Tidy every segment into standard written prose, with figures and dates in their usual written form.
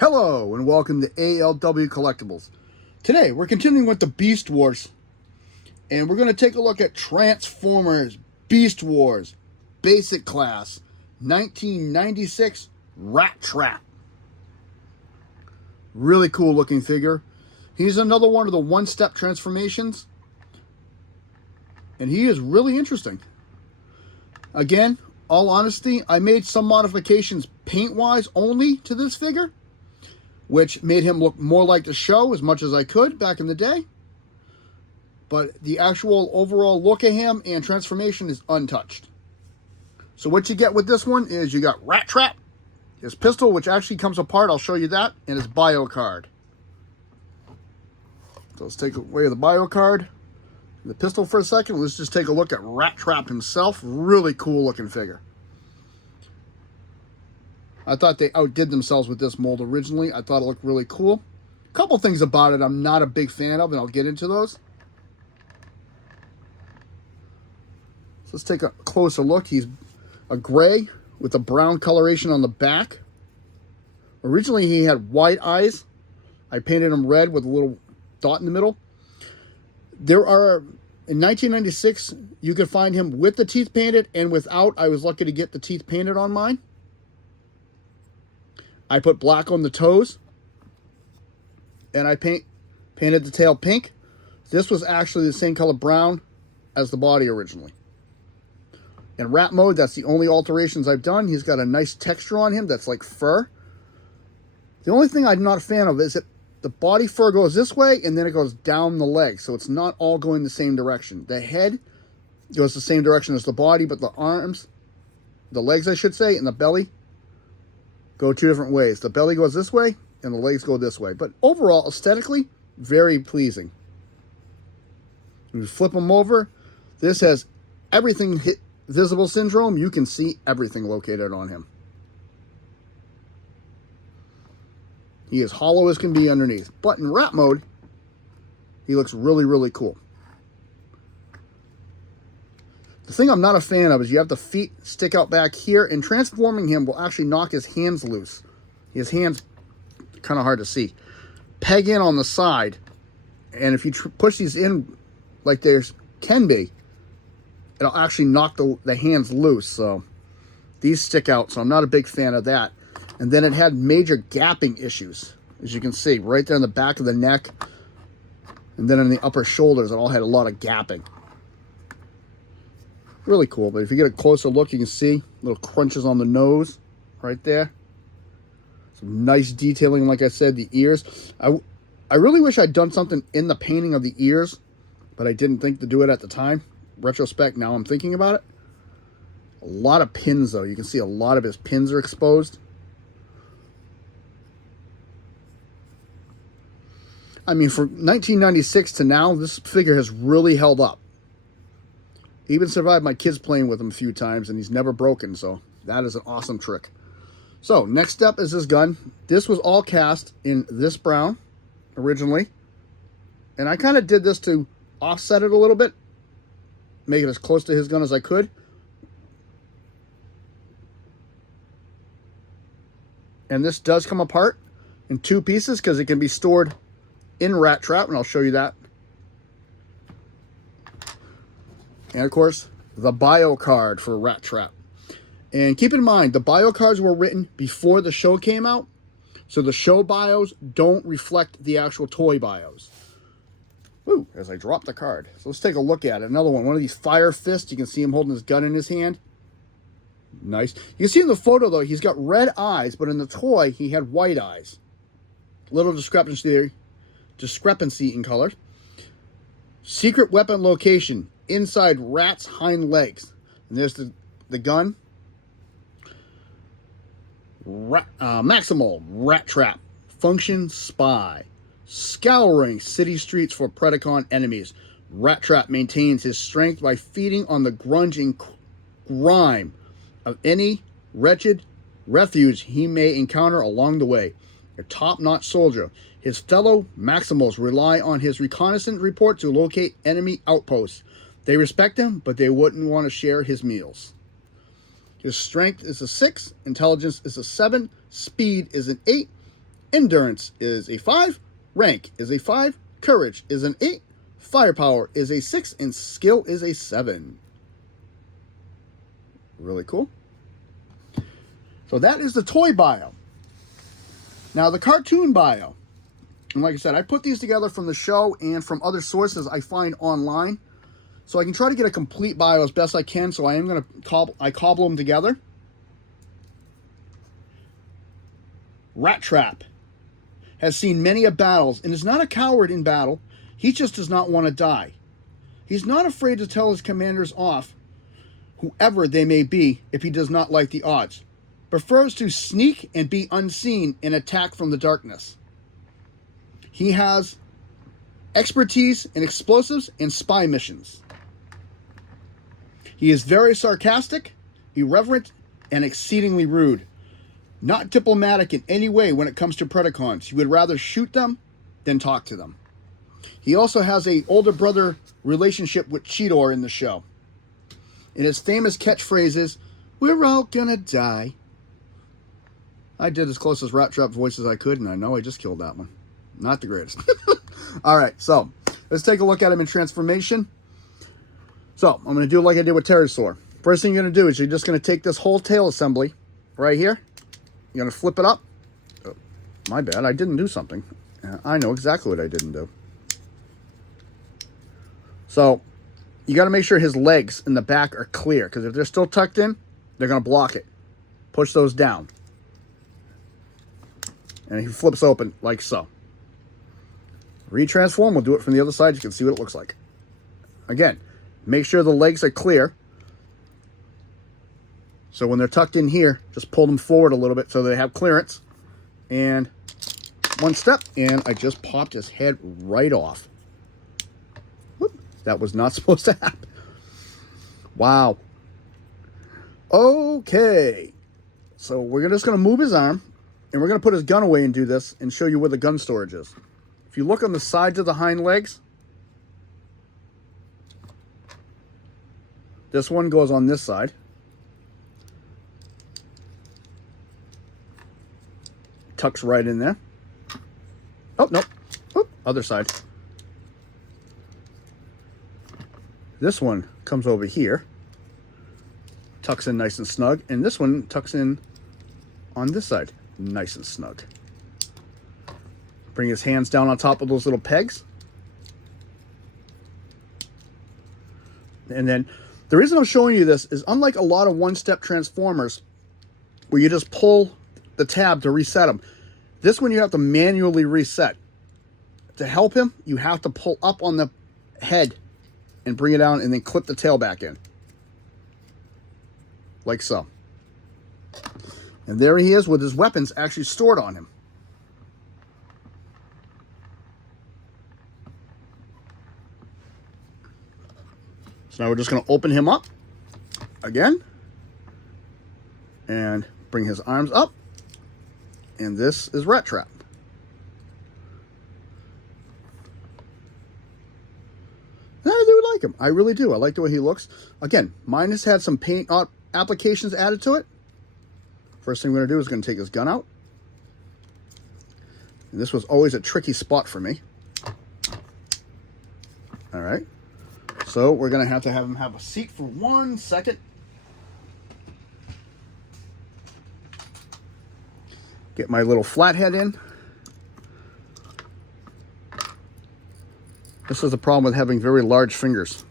Hello and welcome to ALW Collectibles. Today we're continuing with the Beast Wars, and we're going to take a look at Transformers Beast Wars Basic Class 1996 Rattrap. Really cool looking figure. He's another one of the one-step transformations, and he is really interesting. Again, all honesty, I made some modifications paint-wise only to this figure, which made him look more like the show as much as I could back in the day. But the actual overall look of him and transformation is untouched. So what you get with this one is you got Rattrap, his pistol, which actually comes apart, I'll show you that, and his bio card. So let's take away the bio card, the pistol for a second. Let's just take a look at Rattrap himself. Really cool looking figure. I thought they outdid themselves with this mold originally. I thought it looked really cool. A couple things about it I'm not a big fan of, and I'll get into those. So let's take a closer look. He's a gray with a brown coloration on the back. Originally he had white eyes. I painted him red with a little dot in the middle. There are, in 1996, you could find him with the teeth painted and without. I was lucky to get the teeth painted on mine. I put black on the toes, and I painted the tail pink. This was actually the same color brown as the body originally. In wrap mode, that's the only alterations I've done. He's got a nice texture on him that's like fur. The only thing I'm not a fan of is that the body fur goes this way, and then it goes down the leg, so it's not all going the same direction. The head goes the same direction as the body, but the arms, the legs I should say, and the belly go two different ways. The belly goes this way, and the legs go this way. But overall, aesthetically, very pleasing. When you flip them over, this has everything hit visible syndrome. You can see everything located on him. He is hollow as can be underneath. But in wrap mode, he looks really, really cool. The thing I'm not a fan of is you have the feet stick out back here, and transforming him will actually knock his hands loose. His hands, kind of hard to see, peg in on the side, and if you push these in like there's can be, it'll actually knock the hands loose. So these stick out, so I'm not a big fan of that. And then it had major gapping issues, as you can see, right there in the back of the neck, and then in the upper shoulders, it all had a lot of gapping. Really cool, but if you get a closer look, you can see little crunches on the nose right there. Some nice detailing, like I said, the ears. I really wish I'd done something in the painting of the ears, but I didn't think to do it at the time. Retrospect, now I'm thinking about it. A lot of pins, though. You can see a lot of his pins are exposed. I mean, from 1996 to now, this figure has really held up. Even survived my kids playing with him a few times, and he's never broken, so that is an awesome trick. So, next step is this gun. This was all cast in this brown originally, and I kind of did this to offset it a little bit, make it as close to his gun as I could. And this does come apart in two pieces because it can be stored in Rattrap, and I'll show you that. And of course, the bio card for Rattrap. And keep in mind, the bio cards were written before the show came out, so the show bios don't reflect the actual toy bios. Woo, as I drop the card. So let's take a look at it. Another one of these fire fists. You can see him holding his gun in his hand. Nice. You can see in the photo, though, he's got red eyes, but in the toy, he had white eyes. Little discrepancy in color. Secret weapon location. Inside Rat's hind legs. And there's the gun. Maximal Rattrap. Function spy. Scouring city streets for Predacon enemies. Rattrap maintains his strength by feeding on the grunge and grime of any wretched refuge he may encounter along the way. A top-notch soldier. His fellow Maximals rely on his reconnaissance report to locate enemy outposts. They respect him, but they wouldn't want to share his meals. His strength is a 6, intelligence is a 7, speed is an 8, Endurance is a 5. Rank is a 5. Courage is an 8. Firepower is a 6. And skill is a 7. Really cool. So that is the toy bio. Now the cartoon bio. And like I said, I put these together from the show and from other sources I find online. So I can try to get a complete bio as best I can. So I am going to cobble them together. Rattrap has seen many a battles and is not a coward in battle. He just does not want to die. He's not afraid to tell his commanders off, whoever they may be, if he does not like the odds. Prefers to sneak and be unseen and attack from the darkness. He has expertise in explosives and spy missions. He is very sarcastic, irreverent, and exceedingly rude. Not diplomatic in any way when it comes to Predacons. He would rather shoot them than talk to them. He also has an older brother relationship with Cheetor in the show. And his famous catchphrase is, "We're all gonna die." I did as close as Rattrap voice as I could, and I know I just killed that one. Not the greatest. Alright, so let's take a look at him in transformation. So, I'm going to do like I did with Pterosaur. First thing you're going to do is you're just going to take this whole tail assembly right here. You're going to flip it up. Oh, my bad, I didn't do something. I know exactly what I didn't do. So, you got to make sure his legs in the back are clear, because if they're still tucked in, they're going to block it. Push those down. And he flips open like so. Retransform, we'll do it from the other side. You can see what it looks like. Again, make sure the legs are clear. So when they're tucked in here, just pull them forward a little bit so they have clearance. And one step, and I just popped his head right off. Whoop, that was not supposed to happen. Wow. Okay. So we're just going to move his arm, and we're going to put his gun away and do this and show you where the gun storage is. If you look on the sides of the hind legs, this one goes on this side. Tucks right in there. Oh, no. Oop, other side. This one comes over here. Tucks in nice and snug. And this one tucks in on this side. Nice and snug. Bring his hands down on top of those little pegs. And then the reason I'm showing you this is, unlike a lot of one-step transformers where you just pull the tab to reset him, this one you have to manually reset. To help him, you have to pull up on the head and bring it down and then clip the tail back in. Like so. And there he is with his weapons actually stored on him. So now we're just going to open him up again and bring his arms up. And this is Rattrap. I do like him. I really do. I like the way he looks. Again, mine has had some paint applications added to it. First thing we're going to do is going to take his gun out. And this was always a tricky spot for me. All right. So we're going to have him have a seat for 1 second. Get my little flathead in. This is the problem with having very large fingers.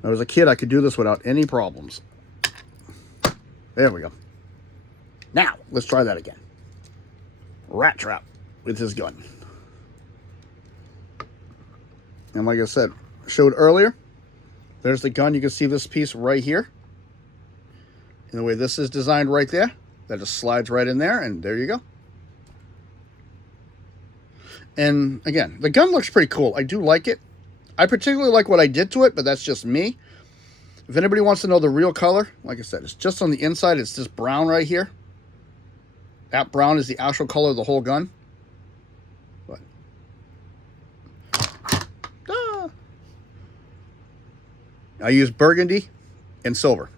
When I was a kid, I could do this without any problems. There we go. Now, let's try that again. Rattrap with his gun. And like I said, showed earlier, there's the gun. You can see this piece right here. And the way this is designed right there, that just slides right in there, and there you go. And again, the gun looks pretty cool. I do like it. I particularly like what I did to it, but that's just me. If anybody wants to know the real color, like I said, it's just on the inside. It's this brown right here. That brown is the actual color of the whole gun. But I use burgundy and silver.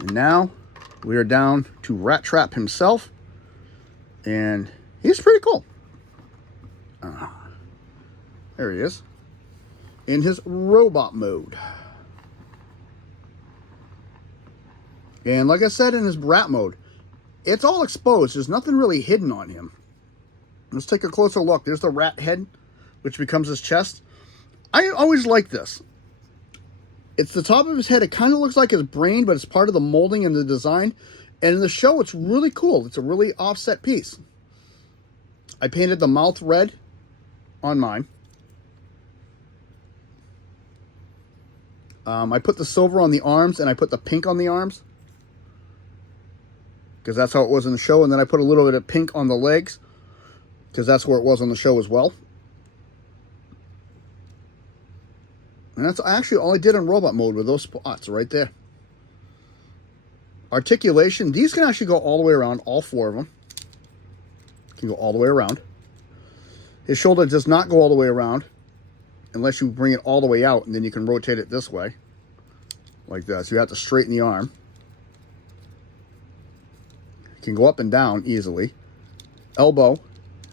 And now we are down to Rattrap himself, and he's pretty cool. There he is in his robot mode. And like I said, in his rat mode, it's all exposed. There's nothing really hidden on him. Let's take a closer look. There's the rat head, which becomes his chest. I always like this. It's the top of his head. It kind of looks like his brain, but it's part of the molding and the design. And in the show, it's really cool. It's a really offset piece. I painted the mouth red on mine. I put the silver on the arms, and I put the pink on the arms, because that's how it was in the show. And then I put a little bit of pink on the legs, because that's where it was on the show as well. And that's actually all I did in robot mode with those spots right there. Articulation. These can actually go all the way around. All four of them can go all the way around. His shoulder does not go all the way around unless you bring it all the way out, and then you can rotate it this way like this. You have to straighten the arm. It can go up and down easily. Elbow,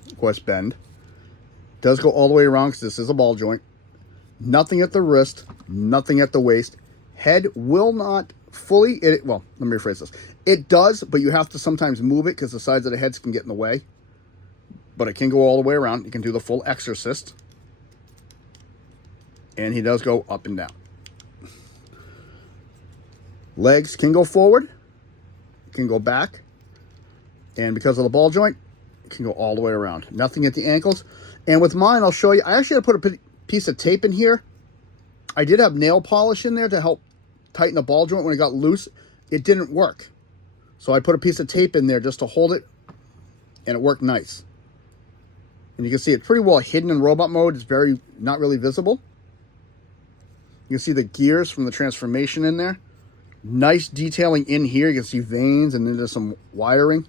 of course, bend. Does go all the way around because this is a ball joint. Nothing at the wrist, nothing at the waist. Head will not fully, well, let me rephrase this. It does, but you have to sometimes move it because the sides of the heads can get in the way. But it can go all the way around. You can do the full exorcist. And he does go up and down. Legs can go forward, can go back. And because of the ball joint, it can go all the way around. Nothing at the ankles. And with mine, I'll show you. I actually had to put a piece of tape in here. I did have nail polish in there to help tighten the ball joint when it got loose. It didn't work. So I put a piece of tape in there just to hold it, and it worked nice. And you can see it's pretty well hidden in robot mode. It's very not really visible. You can see the gears from the transformation in there. Nice detailing in here. You can see veins and then there's some wiring.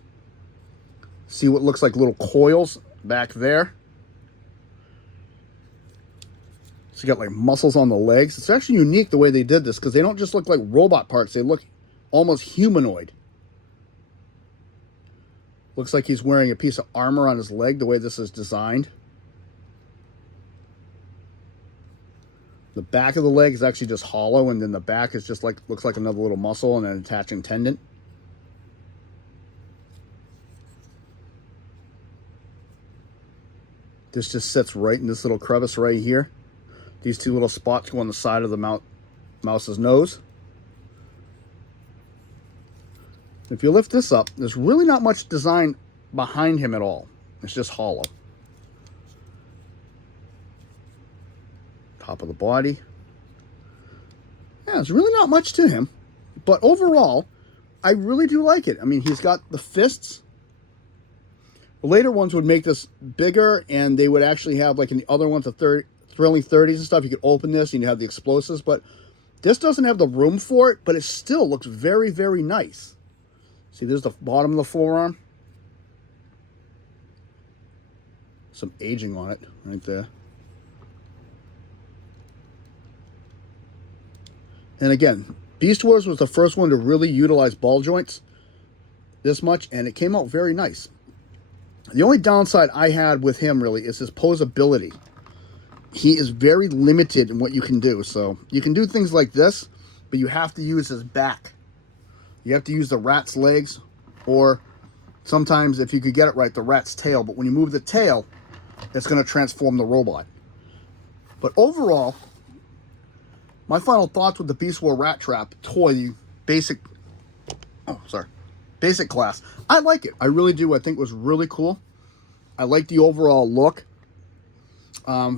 See what looks like little coils back there. So you got like muscles on the legs. It's actually unique the way they did this because they don't just look like robot parts. They look almost humanoid. Looks like he's wearing a piece of armor on his leg the way this is designed. The back of the leg is actually just hollow, and then the back is just like, looks like another little muscle and an attaching tendon. This just sits right in this little crevice right here. These two little spots go on the side of the mouse's nose. If you lift this up, there's really not much design behind him at all. It's just hollow. Top of the body. Yeah, there's really not much to him. But overall, I really do like it. I mean, he's got the fists. The later ones would make this bigger, and they would actually have, like in the other ones, the Thrilling 30s and stuff, you could open this and you have the explosives. But this doesn't have the room for it, but it still looks very, very nice. See, there's the bottom of the forearm. Some aging on it right there. And again, Beast Wars was the first one to really utilize ball joints this much, and it came out very nice. The only downside I had with him really is his posability. He is very limited in what you can do. So you can do things like this, but you have to use his back. You have to use the rat's legs, or sometimes, if you could get it right, the rat's tail. But when you move the tail, it's going to transform the robot. But overall, my final thoughts with the Beast Wars Rattrap toy, the basic class. I like it. I really do. I think it was really cool. I like the overall look.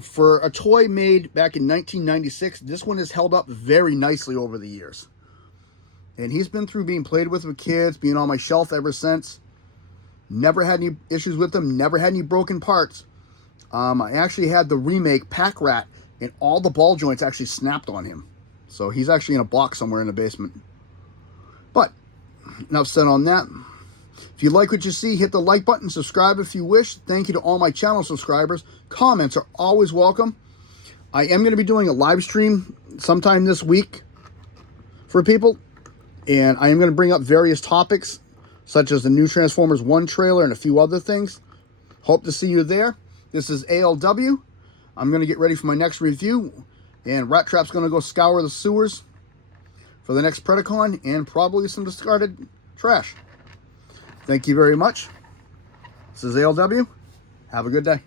For a toy made back in 1996, this one has held up very nicely over the years. And he's been through being played with kids, being on my shelf ever since. Never had any issues with them, never had any broken parts. I actually had the remake Pack Rat, and all the ball joints actually snapped on him. So he's actually in a box somewhere in the basement. But enough said on that. If you like what you see, hit the like button, subscribe if you wish. Thank you to all my channel subscribers. Comments are always welcome. I am going to be doing a live stream sometime this week for people. And I am going to bring up various topics, such as the new Transformers 1 trailer and a few other things. Hope to see you there. This is ALW. I'm going to get ready for my next review. And Rattrap's going to go scour the sewers for the next Predacon and probably some discarded trash. Thank you very much. This is ALW. Have a good day.